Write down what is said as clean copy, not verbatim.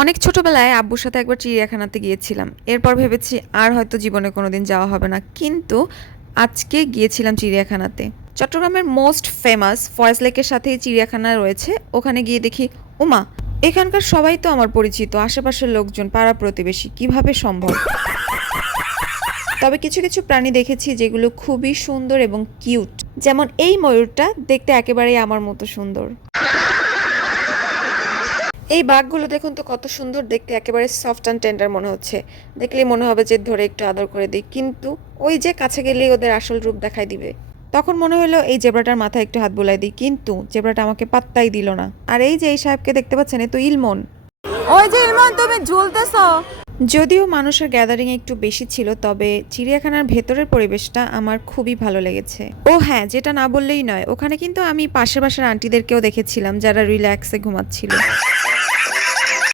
অনেক ছোটবেলায় আব্বুর সাথে একবার চিড়িয়াখানাতে গিয়েছিলাম। এরপর ভেবেছি আর হয়তো জীবনে কোনোদিন যাওয়া হবে না। কিন্তু আজকে গিয়েছিলাম চিড়িয়াখানাতে। চট্টগ্রামের মোস্ট ফেমাস ফয়েজ লেকের সাথেই চিড়িয়াখানা রয়েছে। ওখানে গিয়ে দেখি, ওমা, এখানকার সবাই তো আমার পরিচিত, আশেপাশের লোকজন, পাড়া প্রতিবেশী, কিভাবে সম্ভব? তবে কিছু কিছু প্রাণী দেখেছি যেগুলো খুবই সুন্দর এবং কিউট। যেমন এই ময়ূরটা দেখতে একেবারেই আমার মতো সুন্দর। এই বাঘগুলো দেখুন তো কত সুন্দর দেখতে, একেবারে সফট অ্যান্ড টেন্ডার মনে হচ্ছে। দেখলেই মনে হবে যে ধরে একটু আদর করে দিই, কিন্তু ওই যে কাছে গেলেই ওদের আসল রূপ দেখাই দিবে। তখন মনে হলো এই জেব্রাটার মাথায় একটু হাত বুলাই দিই, কিন্তু জেব্রাটা আমাকে পাত্তাই দিল না। আর এই যে এই সাহেবকে দেখতে পাচ্ছেন, এ তো ইলমন। ওই যে ইলমান, তুমি ঝুলতেছো। যদিও মানুষের গ্যাদারিং একটু বেশি ছিল, তবে চিড়িয়াখানার ভেতরের পরিবেশটা আমার খুবই ভালো লেগেছে। ও হ্যাঁ, যেটা না বললেই নয়, ওখানে কিন্তু আমি পাশের বাসার আন্টিদেরকেও দেখেছিলাম যারা রিল্যাক্সে ঘুমাচ্ছিল।